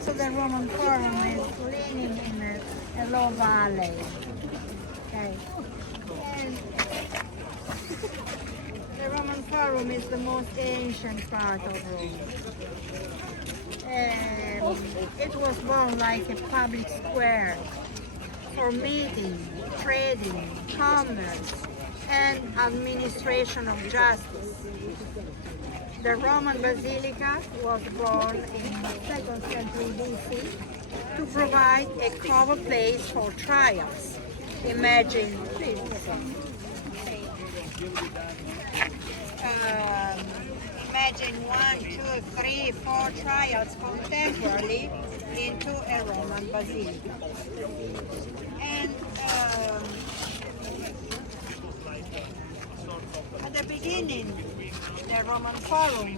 Also, the Roman Forum is leaning in a low valley. Okay. And the Roman Forum is the most ancient part of Rome. It was born like a public square for meeting, trading, commerce, and administration of justice. The Roman Basilica was born in 2nd century BC to provide a common place for trials. Imagine this. Imagine 1, 2, 3, 4 trials contemporarily into a Roman basilica. And at the beginning, the Roman Forum